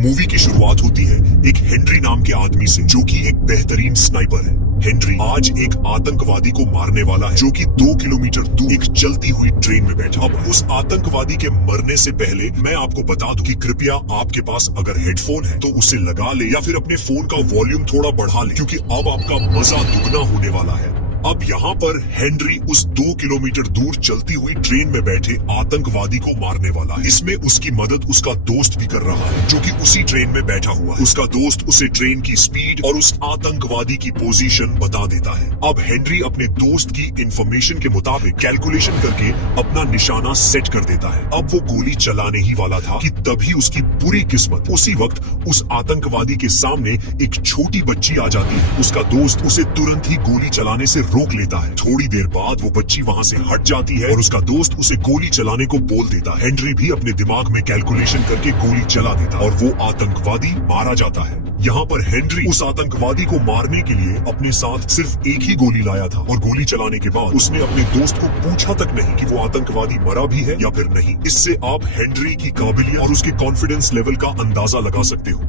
Movie की शुरुआत होती है एक हेनरी नाम के आदमी से, जो कि एक बेहतरीन स्नाइपर है। हेनरी आज एक आतंकवादी को मारने वाला है, जो कि 2 किलोमीटर दूर एक चलती हुई ट्रेन में बैठा। अब उस आतंकवादी के मरने से पहले मैं आपको बता दूं कि कृपया आपके पास अगर हेडफोन है तो उसे लगा ले या फिर अपने फोन का वॉल्यूम थोड़ा बढ़ा ले, क्योंकि अब आपका मजा दुगना होने वाला है। अब यहाँ पर हेनरी उस 2 किलोमीटर दूर चलती हुई ट्रेन में बैठे आतंकवादी को मारने वाला है। इसमें उसकी मदद उसका दोस्त भी कर रहा है, जो कि उसी ट्रेन में बैठा हुआ है। उसका दोस्त उसे ट्रेन की स्पीड और उस आतंकवादी की पोजीशन बता देता है। अब हेनरी अपने दोस्त की इंफॉर्मेशन के मुताबिक कैलकुलेशन करके अपना निशाना सेट कर देता है। अब वो गोली चलाने ही वाला था कि तभी उसकी बुरी किस्मत, उसी वक्त उस आतंकवादी के सामने एक छोटी बच्ची आ जाती है। उसका दोस्त उसे तुरंत ही गोली चलाने से रोक लेता है। थोड़ी देर बाद वो बच्ची वहाँ से हट जाती है और उसका दोस्त उसे गोली चलाने को बोल देता है। हेनरी भी अपने दिमाग में कैलकुलेशन करके गोली चला देता है और वो आतंकवादी मारा जाता है। यहाँ पर हेनरी उस आतंकवादी को मारने के लिए अपने साथ सिर्फ एक ही गोली लाया था और गोली चलाने के बाद उसने अपने दोस्त को पूछा तक नहीं कि वो आतंकवादी मरा भी है या फिर नहीं। इससे आप हेनरी की काबिलियत और उसके कॉन्फिडेंस लेवल का अंदाजा लगा सकते हो।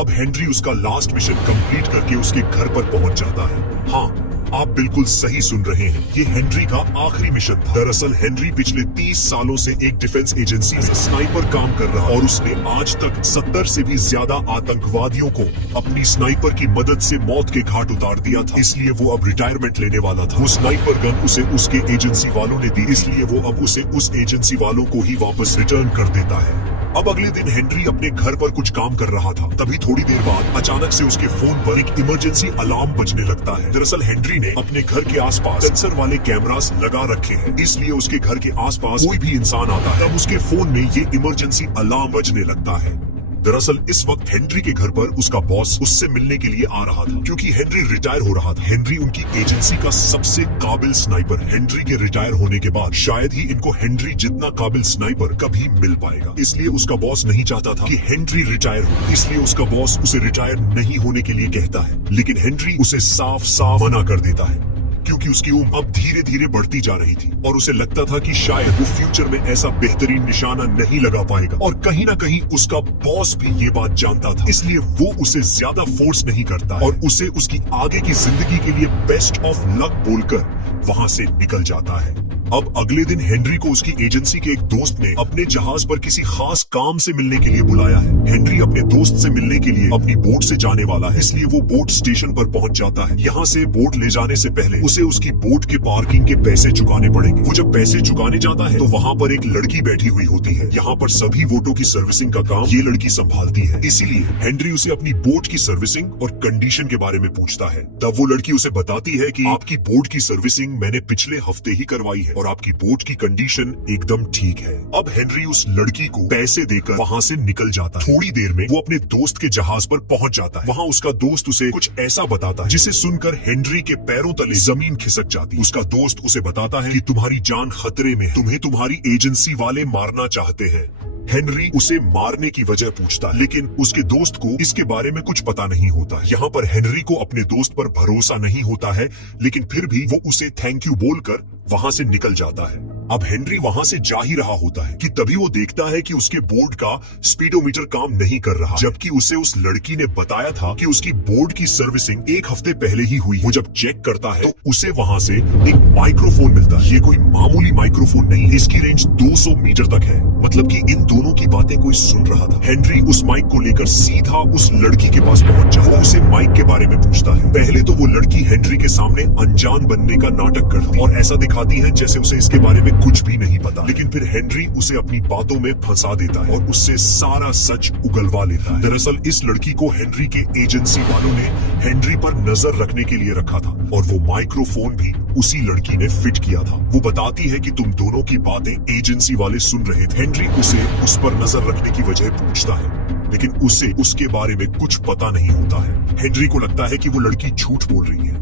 अब हेनरी उसका लास्ट मिशन कंप्लीट करके उसके घर पर पहुंच जाता है। हाँ, आप बिल्कुल सही सुन रहे हैं, ये हेनरी का आखिरी मिशन था। दरअसल हेनरी पिछले 30 सालों से एक डिफेंस एजेंसी में स्नाइपर काम कर रहा और उसने आज तक 70 से भी ज्यादा आतंकवादियों को अपनी स्नाइपर की मदद से मौत के घाट उतार दिया था। इसलिए वो अब रिटायरमेंट लेने वाला था। वो स्नाइपर गन उसे उसके एजेंसी वालों ने दी, इसलिए वो अब उसे उस एजेंसी वालों को ही वापस रिटर्न कर देता है। अब अगले दिन हेनरी अपने घर पर कुछ काम कर रहा था, तभी थोड़ी देर बाद अचानक से उसके फोन पर एक इमरजेंसी अलार्म बजने लगता है। दरअसल हेनरी ने अपने घर के आसपास सेंसर वाले कैमरास लगा रखे हैं, इसलिए उसके घर के आसपास कोई भी इंसान आता है तब उसके फोन में ये इमरजेंसी अलार्म बजने लगता है। दरअसल इस वक्त हेनरी के घर पर उसका बॉस उससे मिलने के लिए आ रहा था, क्योंकि हेनरी रिटायर हो रहा था। हेनरी उनकी एजेंसी का सबसे काबिल स्नाइपर। हेनरी के रिटायर होने के बाद शायद ही इनको हेनरी जितना काबिल स्नाइपर कभी मिल पाएगा, इसलिए उसका बॉस नहीं चाहता था कि हेनरी रिटायर हो। इसलिए उसका बॉस उसे रिटायर नहीं होने के लिए कहता है, लेकिन हेनरी उसे साफ साफ मना कर देता है, क्योंकि उसकी उम्र अब धीरे धीरे बढ़ती जा रही थी और उसे लगता था कि शायद वो फ्यूचर में ऐसा बेहतरीन निशाना नहीं लगा पाएगा। और कहीं ना कहीं उसका बॉस भी ये बात जानता था, इसलिए वो उसे ज्यादा फोर्स नहीं करता और उसे उसकी आगे की जिंदगी के लिए बेस्ट ऑफ लक बोलकर वहाँ से निकल जाता है। अब अगले दिन हेनरी को उसकी एजेंसी के एक दोस्त ने अपने जहाज पर किसी खास काम से मिलने के लिए बुलाया है। हेनरी अपने दोस्त से मिलने के लिए अपनी बोट से जाने वाला है, इसलिए वो बोट स्टेशन पर पहुंच जाता है। यहाँ से बोट ले जाने से पहले उसे उसकी बोट के पार्किंग के पैसे चुकाने पड़ेंगे। वो जब पैसे चुकाने जाता है तो वहाँ पर एक लड़की बैठी हुई होती है। यहाँ पर सभी बोटों की सर्विसिंग का काम ये लड़की संभालती है, इसीलिए हेनरी उसे अपनी बोट की सर्विसिंग और कंडीशन के बारे में पूछता है। तब वो लड़की उसे बताती है कि आपकी बोट की सर्विसिंग मैंने पिछले हफ्ते ही करवाई है और आपकी बोट की कंडीशन एकदम ठीक है। अब हेनरी उस लड़की को पैसे देकर वहाँ से निकल जाता है। थोड़ी देर में वो अपने दोस्त के जहाज पर पहुँच जाता है। वहाँ उसका दोस्त उसे कुछ ऐसा बताता है जिसे सुनकर हेनरी के पैरों तले जमीन खिसक जाती है। उसका दोस्त उसे बताता है कि तुम्हारी जान खतरे में है, तुम्हें तुम्हारी एजेंसी वाले मारना चाहते हैं। हेनरी उसे मारने की वजह पूछता है, लेकिन उसके दोस्त को इसके बारे में कुछ पता नहीं होता। यहाँ पर हेनरी को अपने दोस्त पर भरोसा नहीं होता है, लेकिन फिर भी वो उसे थैंक यू बोलकर वहाँ से निकल जाता है। अब हेनरी वहाँ से जा ही रहा होता है कि तभी वो देखता है कि उसके बोर्ड का स्पीडोमीटर काम नहीं कर रहा, जबकि उसे उस लड़की ने बताया था कि उसकी बोर्ड की सर्विसिंग एक हफ्ते पहले ही हुई। वो जब चेक करता है तो उसे वहाँ से एक माइक्रोफोन मिलता है। ये कोई मामूली माइक्रोफोन नहीं, इसकी रेंज 200 मीटर तक है, मतलब कि इन दोनों की बातें कोई सुन रहा था। हेनरी उस माइक को लेकर सीधा उस लड़की के पास पहुंच जाता है। वो उसे माइक के बारे में पूछता है। पहले तो वो लड़की हेनरी के सामने अनजान बनने का नाटक करती है और ऐसा दिखाती है जैसे उसे इसके बारे में कुछ भी नहीं पता, लेकिन फिर हेनरी उसे अपनी बातों में फंसा देता है और उससे सारा सच उगलवा लेता है। दरअसल इस लड़की को हेनरी के एजेंसी वालों ने हेनरी पर नजर रखने के लिए रखा था और वो माइक्रोफोन भी उसी लड़की ने फिट किया था। वो बताती है कि तुम दोनों की बातें एजेंसी वाले सुन रहे थे। हेनरी उसे उस पर नजर रखने की वजह पूछता है, लेकिन उसे उसके बारे में कुछ पता नहीं होता है। हेनरी को लगता है कि वो लड़की झूठ बोल रही है,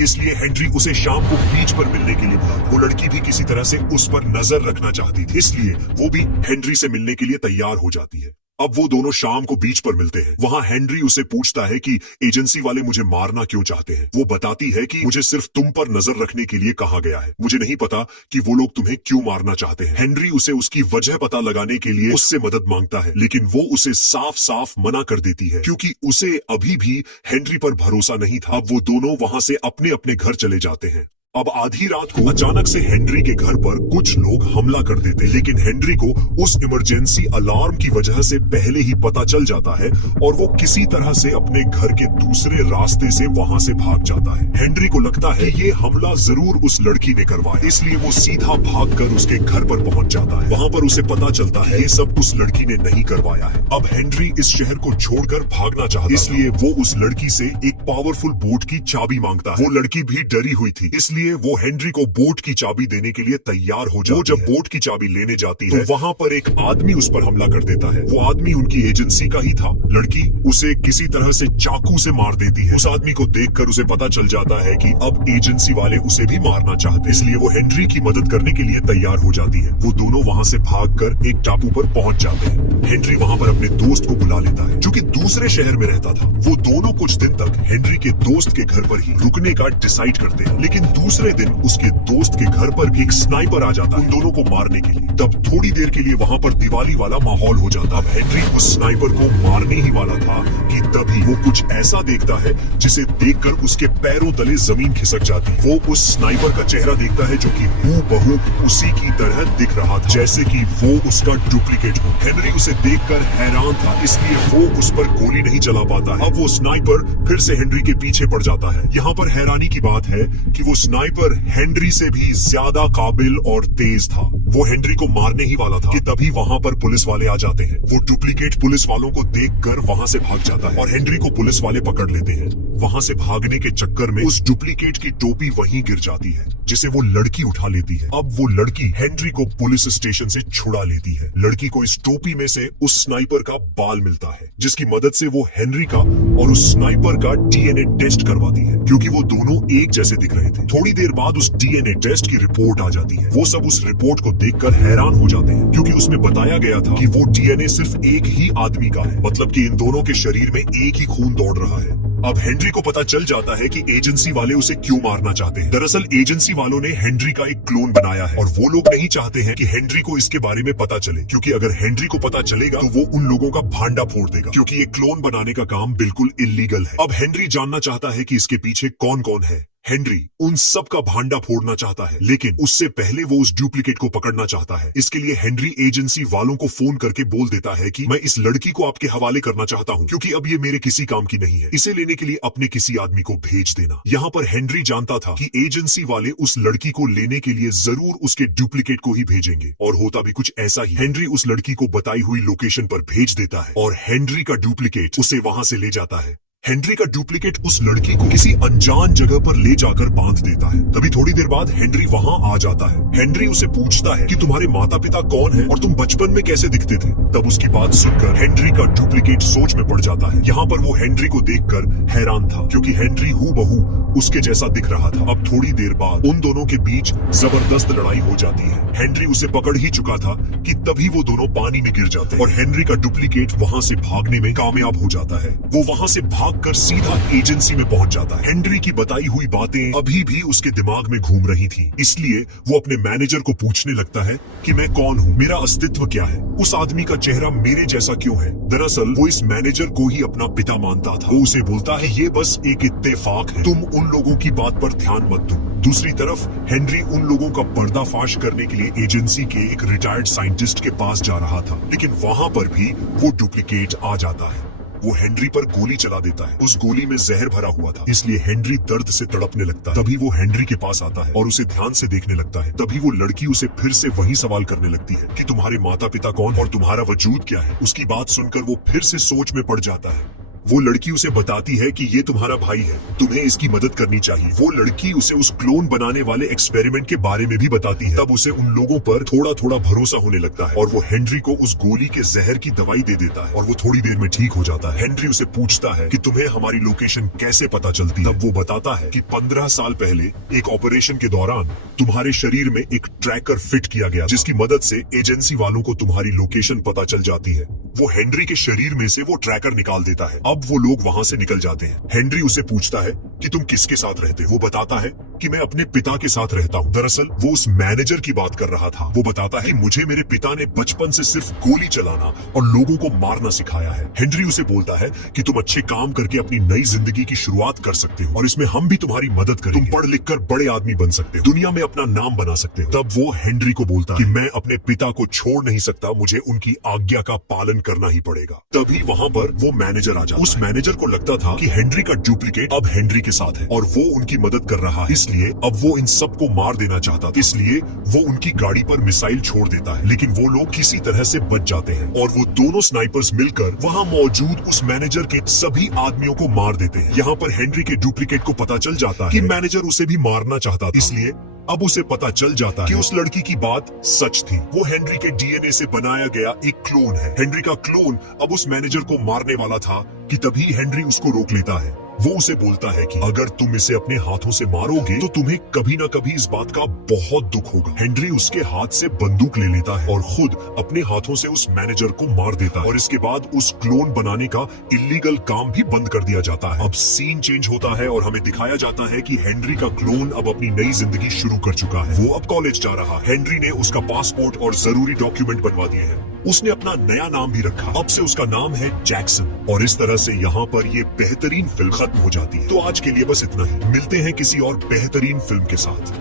इसलिए हेनरी उसे शाम को बीच पर मिलने के लिए बुलाता। वो लड़की भी किसी तरह से उस पर नजर रखना चाहती थी, इसलिए वो भी हेनरी से मिलने के लिए तैयार हो जाती है। अब वो दोनों शाम को बीच पर मिलते हैं। वहाँ हेनरी उसे पूछता है कि एजेंसी वाले मुझे मारना क्यों चाहते हैं। वो बताती है कि मुझे सिर्फ तुम पर नजर रखने के लिए कहा गया है, मुझे नहीं पता कि वो लोग तुम्हें क्यों मारना चाहते हैं। हेनरी उसे उसकी वजह पता लगाने के लिए उससे मदद मांगता है, लेकिन वो उसे साफ साफ मना कर देती है क्योंकि उसे अभी भी हेनरी पर भरोसा नहीं था। अब वो दोनों वहाँ से अपने अपने घर चले जाते हैं। अब आधी रात को अचानक से हेनरी के घर पर कुछ लोग हमला कर देते हैं, लेकिन हेनरी को उस इमरजेंसी अलार्म की वजह से पहले ही पता चल जाता है और वो किसी तरह से अपने घर के दूसरे रास्ते से वहां से भाग जाता है। हेनरी को लगता है कि ये हमला जरूर उस लड़की ने करवाया, इसलिए वो सीधा भागकर उसके घर पर पहुंच जाता है। वहां पर उसे पता चलता है ये सब उस लड़की ने नहीं करवाया है। अब हेनरी इस शहर को छोड़कर भागना चाहता है, इसलिए वो उस लड़की से एक पावरफुल बोट की चाबी मांगता है। वो लड़की भी डरी हुई थी, इसलिए वो हेनरी को बोट की चाबी देने के लिए तैयार हो जाती है। वो जब बोट की चाबी लेने जाती है तो वहाँ पर एक आदमी उस पर हमला कर देता है। वो आदमी उनकी एजेंसी का ही था। लड़की उसे किसी तरह से चाकू से मार देती है। उस आदमी को देखकर उसे पता चल जाता है कि अब एजेंसी वाले उसे भी मारना चाहते हैं, इसलिए वो हेनरी की मदद करने के लिए तैयार हो जाती है। वो दोनों वहाँ से भागकर एक टापू पर पहुंच जाते हैं। हेनरी वहाँ पर अपने दोस्त को बुला लेता है जो कि दूसरे शहर में रहता था। वो दोनों कुछ दिन तक हेनरी के दोस्त के घर पर ही रुकने का डिसाइड करते हैं, लेकिन दूसरे दिन उसके दोस्त के घर पर भी एक स्नाइपर आ जाता है उन दोनों को मारने के लिए। तब थोड़ी देर के लिए वहाँ पर दिवाली वाला माहौल हो जाता। अब हेनरी उस स्नाइपर को मारने ही वाला था कि तभी वो कुछ ऐसा देखता है जिसे देखकर उसके पैरों तले जमीन खिसक जाती। वो उस स्नाइपर का चेहरा देखता है जो कि हूबहू उसी की तरह दिख रहा था जैसे कि वो उसका डुप्लीकेट हो। हेनरी उसे देखकर हैरान था, इसलिए वो उस पर गोली नहीं चला पाता है। अब वो स्नाइपर फिर से हेनरी के पीछे पड़ जाता है। यहाँ पर हैरानी की बात है कि वो स्नाइपर हेनरी से भी ज्यादा काबिल और तेज था। वो हेनरी को मारने ही वाला था कि तभी वहाँ पर पुलिस वाले आ जाते हैं। वो डुप्लीकेट पुलिस वालों को देखकर वहाँ से भाग जाता है और हेनरी को पुलिस वाले पकड़ लेते हैं। वहाँ से भागने के चक्कर में उस डुप्लीकेट की टोपी वहीं गिर जाती है जिसे वो लड़की उठा लेती है। अब वो लड़की हेनरी को पुलिस स्टेशन से छुड़ा लेती है। लड़की को इस टोपी में से उस स्नाइपर का बाल मिलता है जिसकी मदद से वो हेनरी का और उस स्नाइपर का डीएनए टेस्ट करवाती है क्योंकि वो दोनों एक जैसे दिख रहे थे। थोड़ी देर बाद उस डीएनए टेस्ट की रिपोर्ट आ जाती है। वो सब उस रिपोर्ट को देखकर हैरान हो जाते हैं क्योंकि उसमें बताया गया था कि वो डीएनए सिर्फ एक ही आदमी का है, मतलब कि इन दोनों के शरीर में एक ही खून दौड़ रहा है। अब हेनरी को पता चल जाता है कि एजेंसी वाले उसे क्यों मारना चाहते हैं। दरअसल एजेंसी वालों ने हेनरी का एक क्लोन बनाया है और वो लोग नहीं चाहते हैं कि हेनरी को इसके बारे में पता चले, क्योंकि अगर हेनरी को पता चलेगा तो वो उन लोगों का भांडा फोड़ देगा, क्योंकि ये क्लोन बनाने का काम बिल्कुल इल्लीगल है। अब हेनरी जानना चाहता है कि इसके पीछे कौन कौन है। हेनरी उन सब का भांडा फोड़ना चाहता है, लेकिन उससे पहले वो उस डुप्लीकेट को पकड़ना चाहता है। इसके लिए हेनरी एजेंसी वालों को फोन करके बोल देता है कि मैं इस लड़की को आपके हवाले करना चाहता हूँ क्योंकि अब ये मेरे किसी काम की नहीं है। इसे लेने के लिए अपने किसी आदमी को भेज देना। यहाँ पर हेनरी जानता था कि एजेंसी वाले उस लड़की को लेने के लिए जरूर उसके डुप्लीकेट को ही भेजेंगे, और होता भी कुछ ऐसा ही। हेनरी उस लड़की को बताई हुई लोकेशन पर भेज देता है और हेनरी का डुप्लीकेट उसे वहां से ले जाता है। हेनरी का डुप्लीकेट उस लड़की को किसी अनजान जगह पर ले जाकर बांध देता है। तभी थोड़ी देर बाद हेनरी वहां आ जाता है। हेनरी उसे पूछता है कि तुम्हारे माता पिता कौन हैं और तुम बचपन में कैसे दिखते थे। तब उसकी बात सुनकर हेनरी का डुप्लीकेट सोच में पड़ जाता है। यहाँ पर वो हेनरी को देखकर हैरान था क्योंकि हेनरी हूबहू उसके जैसा दिख रहा था। अब थोड़ी देर बाद उन दोनों के बीच जबरदस्त लड़ाई हो जाती है। हेनरी उसे पकड़ ही चुका था कि तभी वो दोनों पानी में गिर जाते हैं और हेनरी का डुप्लीकेट वहां से भागने में कामयाब हो जाता है। वो वहां से कर सीधा एजेंसी में पहुंच जाता है। हेनरी की बताई हुई बातें अभी भी उसके दिमाग में घूम रही थी, इसलिए वो अपने मैनेजर को पूछने लगता है कि मैं कौन हूँ, मेरा अस्तित्व क्या है, उस आदमी का चेहरा मेरे जैसा क्यों है। दरअसल वो इस मैनेजर को ही अपना पिता मानता था। वो उसे बोलता है ये बस एक इत्तेफाक है, तुम उन लोगों की बात पर ध्यान मत दो। दूसरी तरफ हेनरी उन लोगों का पर्दाफाश करने के लिए एजेंसी के एक रिटायर्ड साइंटिस्ट के पास जा रहा था, लेकिन वहां पर भी वो डुप्लीकेट आ जाता है। वो हेनरी पर गोली चला देता है। उस गोली में जहर भरा हुआ था, इसलिए हेनरी दर्द से तड़पने लगता है। तभी वो हेनरी के पास आता है और उसे ध्यान से देखने लगता है। तभी वो लड़की उसे फिर से वही सवाल करने लगती है कि तुम्हारे माता पिता कौन और तुम्हारा वजूद क्या है। उसकी बात सुनकर वो फिर से सोच में पड़ जाता है। वो लड़की उसे बताती है कि ये तुम्हारा भाई है, तुम्हें इसकी मदद करनी चाहिए। वो लड़की उसे उस क्लोन बनाने वाले एक्सपेरिमेंट के बारे में भी बताती है। तब उसे उन लोगों पर थोड़ा थोड़ा भरोसा होने लगता है और वो हेनरी को उस गोली के जहर की दवाई दे देता है और वो थोड़ी देर में ठीक हो जाता है। हेनरी उसे पूछता है कि तुम्हें हमारी लोकेशन कैसे पता चलती है। तब वो बताता है कि 15 साल पहले एक ऑपरेशन के दौरान तुम्हारे शरीर में एक ट्रैकर फिट किया गया, जिसकी मदद से एजेंसी वालों को तुम्हारी लोकेशन पता चल जाती है। वो हेनरी के शरीर में से वो ट्रैकर निकाल देता है। अब वो लोग वहाँ से निकल जाते हैं। हेनरी उसे पूछता है कि तुम किसके साथ रहते हो? वो बताता है कि मैं अपने पिता के साथ रहता हूँ। दरअसल वो उस मैनेजर की बात कर रहा था। वो बताता है कि मुझे मेरे पिता ने बचपन से सिर्फ गोली चलाना और लोगों को मारना सिखाया है। हेनरी उसे बोलता है कि तुम अच्छे काम करके अपनी नई जिंदगी की शुरुआत कर सकते हो और इसमें हम भी तुम्हारी मदद करेंगे। तुम पढ़ लिख कर बड़े आदमी बन सकते हो, दुनिया में अपना नाम बना सकते हो। तब वो हेनरी को बोलता है कि मैं अपने पिता को छोड़ नहीं सकता, मुझे उनकी आज्ञा का पालन करना ही पड़ेगा। तभी वहाँ पर वो मैनेजर आ जाता है। उस मैनेजर को लगता था कि हेनरी का डुप्लीकेट अब हेनरी के साथ है और वो उनकी मदद कर रहा है, इसलिए अब वो इन सबको मार देना चाहता था। इसलिए वो उनकी गाड़ी पर मिसाइल छोड़ देता है, लेकिन वो लोग किसी तरह से बच जाते हैं और वो दोनों स्नाइपर्स मिलकर वहाँ मौजूद उस मैनेजर के सभी आदमियों को मार देते हैं। यहाँ पर हेनरी के डुप्लीकेट को पता चल जाता है कि मैनेजर उसे भी मारना चाहता था, इसलिए अब उसे पता चल जाता है कि उस लड़की की बात सच थी। वो हेनरी के डीएनए से बनाया गया एक क्लोन है। हेनरी का क्लोन अब उस मैनेजर को मारने वाला था कि तभी हेनरी उसको रोक लेता है। वो उसे बोलता है कि अगर तुम इसे अपने हाथों से मारोगे तो तुम्हें कभी ना कभी इस बात का बहुत दुख होगा। हेनरी उसके हाथ से बंदूक ले लेता है और खुद अपने हाथों से उस मैनेजर को मार देता है और इसके बाद उस क्लोन बनाने का इलीगल काम भी बंद कर दिया जाता है। अब सीन चेंज होता है और हमें दिखाया जाता है कि हेनरी का क्लोन अब अपनी नई जिंदगी शुरू कर चुका है। वो अब कॉलेज जा रहा है। हेनरी ने उसका पासपोर्ट और जरूरी डॉक्यूमेंट बनवा दिए हैं। उसने अपना नया नाम भी रखा। अब से उसका नाम है जैक्सन। और इस तरह से यहाँ पर ये बेहतरीन फिल्म खत्म हो जाती है। तो आज के लिए बस इतना ही। मिलते हैं किसी और बेहतरीन फिल्म के साथ।